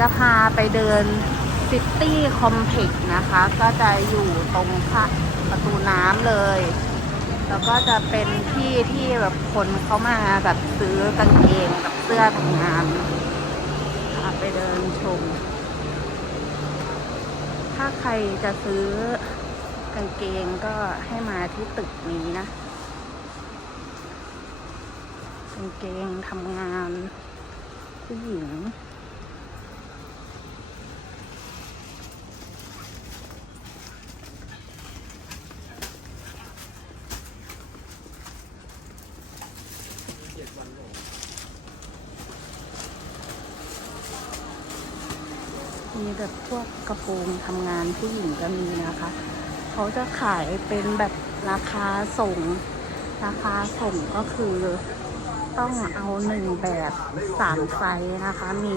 จะพาไปเดินซิตี้คอมเพล็กซ์นะคะ ก็จะอยู่ตรงพระประตูน้ำเลย แล้วก็จะเป็นที่ที่แบบคนเขามาแบบซื้อกางเกงกับเสื้อทำงานพาไปเดินชม ถ้าใครจะซื้อกางเกงก็ให้มาที่ตึกนี้นะกางเกงทำงานผู้หญิง มีแบบพวกกระโปรงทำงานผู้หญิงก็มีนะคะ เขาจะขายเป็นแบบราคาส่ง ราคาส่งก็คือต้องเอาหนึ่งแบบสามไซส์นะคะ มี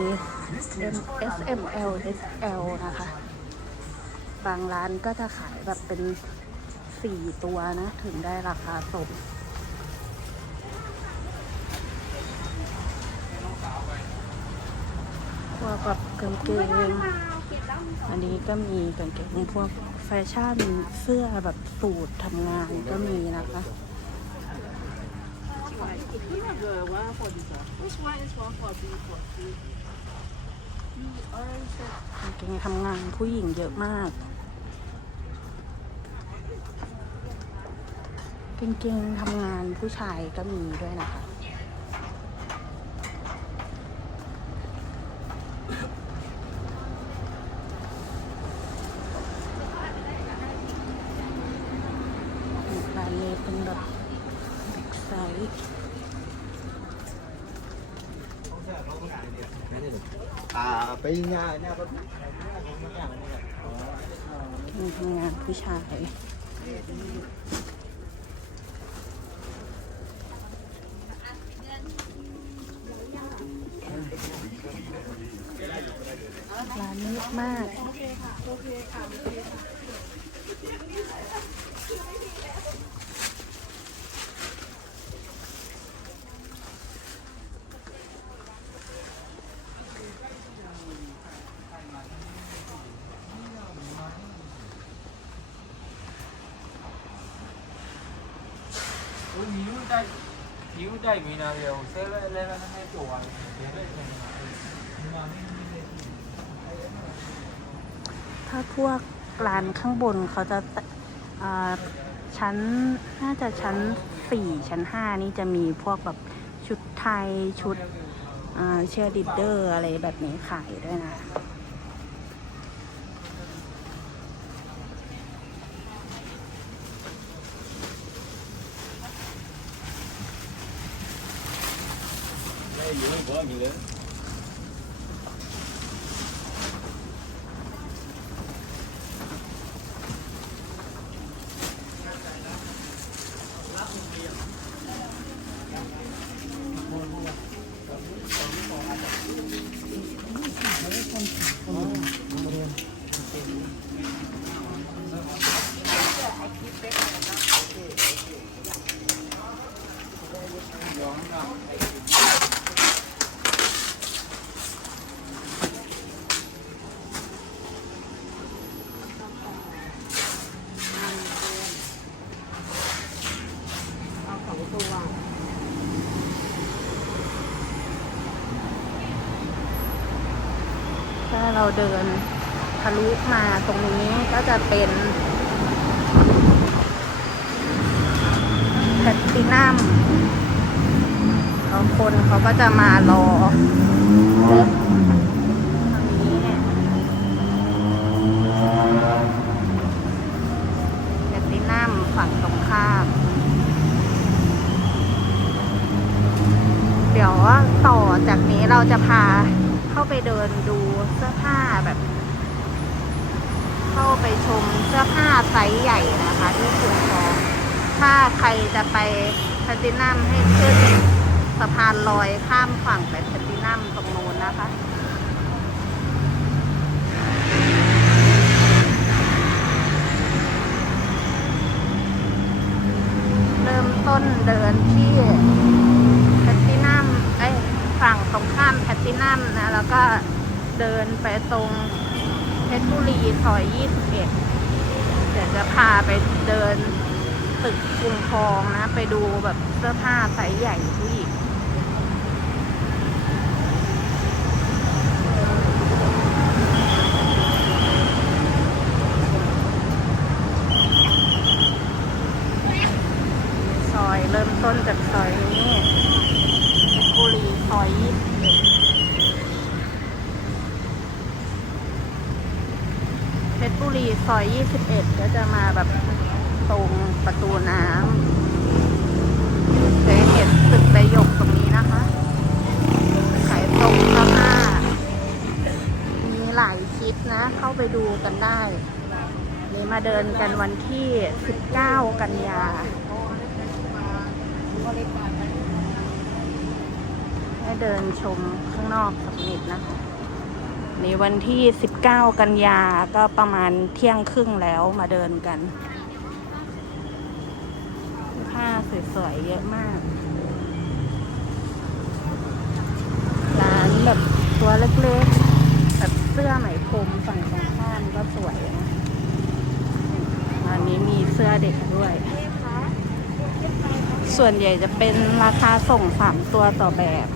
M S M L S L นะคะ บางร้านก็จะขายแบบเป็นสี่ตัวนะ ถึงได้ราคาส่งพวกแบบ กางเกงอันนี้ก็มีกางเกงพวกแฟชั่นเสื้อแบบสูททำงานก็มีนะคะ กางเกงทำงานผู้หญิงเยอะมากกางเกงทำงานผู้ชายก็มีด้วยนะคะ ร้านนี้เป็นแบบบิ๊กไซส์ à bây nhà nhà có มีทำงานผู้ชายร้านนี้มาก อ้ยมีรุ่นไมีรุ่นไมีนาเรียวเซเลเลนะให้ตัวถ้าพวกร้านข้างบนเขาจะอ่าชั้นน่าจะชั้นสี่ชั้นห้านี่จะมีพวกแบบชุดไทยชุดเชียร์ดิดเดอร์อะไรแบบนี้ขายด้วยนะ ถ้า เราเดินทะลุมาตรงนี้ก็จะเป็นแพตตินัมแล้วคนเขาก็จะมารอรถทางนี้แพลตตินัมฝั่งตรงข้าม เดี๋ยวต่อจากนี้เราจะพาเข้าไปเดินดูเสื้อผ้าแบบ เข้าไปชมเสื้อผ้าไซส์ใหญ่นะคะที่ชุมพรถ้าใครจะไปแพลตตินัมให้ขึ้นสะพานลอยข้ามฝั่งไปแพลตตินัมตรงโน้นนะคะเริ่มต้นเดินที่แพตินัมเอ้ฝั่งตรงข้ามแพตตินัมนะแล้วก็เดินไปตรง ชรบุรีซอย 21 เดี๋ยวจะพาไปเดินตึกกรุงทองนะ ไปดูแบบเสื้อผ้าไซส์ใหญ่ผู้หญิงซอยเริ่มต้นจากซอยนี้เพชรบุรีซอย21เพ ชรบุรีซอย 21 ก็จะมาแบบตรงประตูน้ำจะเห็นตึกใบหยกตรงนี้นะคะ ขายตรงเสื้อผ้า มีหลายชิดนะ เข้าไปดูกันได้ นี่มาเดินกันวันที่ 19 กันยาให้เดินชมข้างนอกสักนิดนะคะ นี่วันที่ 19 กันยาก็ประมาณเที่ยงครึ่งแล้วมาเดินกัน ผ้าสวยๆเยอะมาก ร้านแบบตัวเล็กๆแบบเสื้อไหมพรมฝั่งตรงข้ามก็สวยนะอันนี้มีเสื้อเด็กด้วย ส่วนใหญ่จะเป็นราคาส่งสามตัวต่อแบบ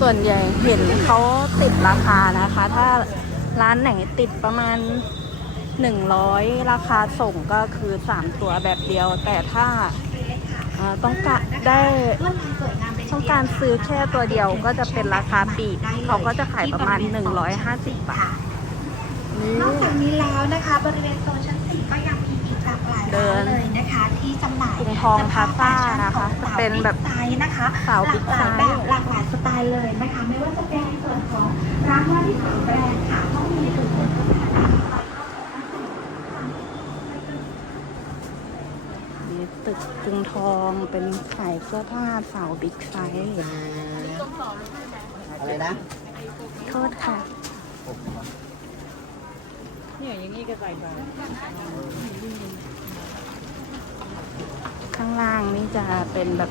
ส่วนใหญ่เห็นเขาติดราคานะคะ ถ้าร้านไหนติดประมาณหนึ่งร้อยราคาส่งก็คือสามตัวแบบเดียว แต่ถ้าต้องการได้ต้องการซื้อแค่ตัวเดียวก็จะเป็นราคาปีกเขาก็จะขายประมาณ 150 บาทนอกจากนี้แล้วนะคะ บริเวณโซนชั้นสี่ก็ยัง เดิร้านนเลยนะคะที่จำหน่ายกรุงทองสื้ผ้พลาซ่าแฟชั่นะคะของสาวเป็นแบบบิ๊กไซส์นะคะสาวบิ๊กไซส์หลากหลายแบบหลากหลายสไตล์เลยนะคะไม่ว่าจะเป็นในส่วนของร้านว่าที่สามแบรนด์ค่ะต้องมีส่วนของสถานีมีตึกกรุงทองเป็นขายเสื้อผ้าสาวบิ๊กไซส์อะไรนะโทษค่ะข้าง ล่างนี่จะเป็นแบบ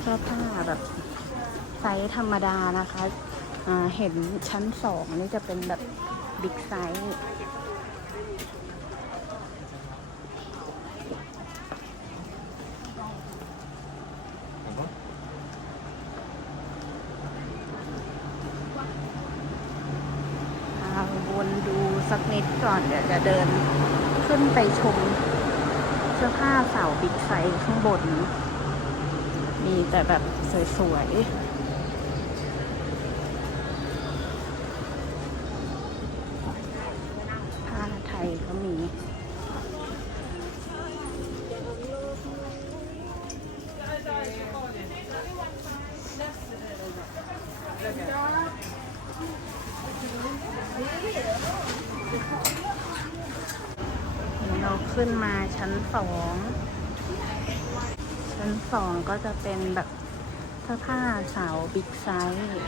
เสื้อผ้าแบบไซส์ธรรมดานะคะเห็นชั้นสองนี่จะเป็นแบบบิ๊กไซส์พาวนดูสักนิดก่อนเดี๋ยวจะเดินขึ้นไปชมเสื้อผ้าสาวบิ๊ก ไซส์ข้างบน มีแต่แบบสวยๆ ผ้าไทยก็มีเราขึ้นมาชั้นสอง สองก็จะเป็นแบบเสื้อผ้าสาวบิ๊กไซส์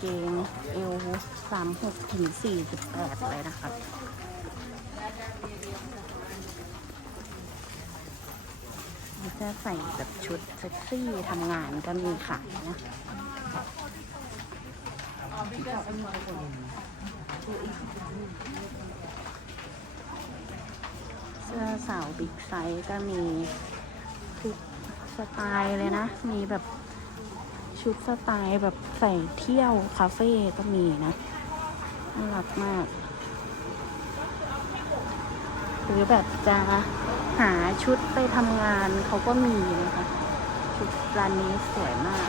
เกงเอวสามหกถึงสี่สิบแปดเลยนะครับจะใส่แบบชุดเซ็กซี่ทำงานก็มีขายนะเสื้อสาวบิ๊กไซส์ก็มีทุกสไตล์เลยนะ มีแบบ ชุดสไตล์แบบใส่เที่ยวคาเฟ่ก็มีนะน่ารักมาก หรือแบบจะหาชุดไปทำงานเขาก็มีนะคะ ชุดร้านนี้สวยมาก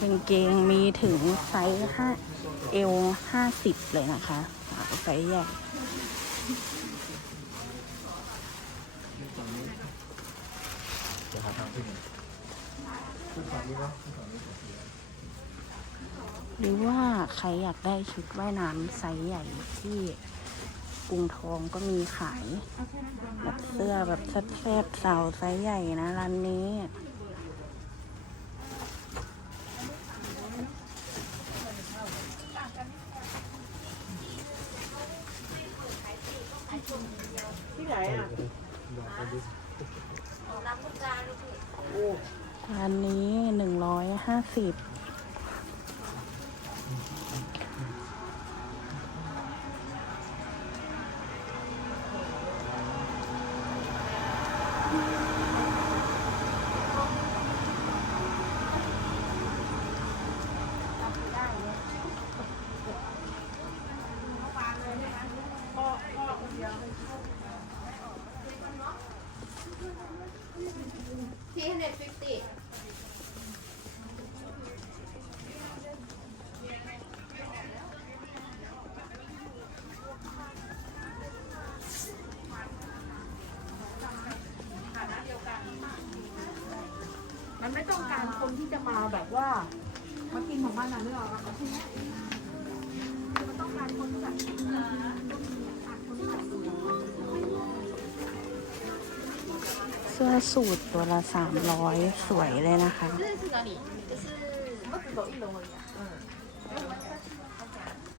กางเกงมีถึงไซส์ห้าเอลห้าสิบเลยนะคะ ไซส์ใหญ่ เดี๋ยวหาทางขึ้นขึ้นฝั่งนี้เนาะขึ้นฝั่งนี้ หรือว่าใครอยากได้ชุดว่ายน้ำไซส์ใหญ่ที่กรุงทองก็มีขายแบบเสื้อแบบแซ่บๆสาวไซส์ใหญ่นะร้านนี้ที่ไหนอะร้า อันนี้หนึ่งร้อยห้าสิบ มันไม่ต้องการคนที่จะมาแบบว่า มากินของมันนะนึกออกไหมคือมันต้องการคนที่แบบ เสื้อสูทตัวละสามร้อยสวยเลยนะคะ 这是哪里？这是不止走一楼而已啊。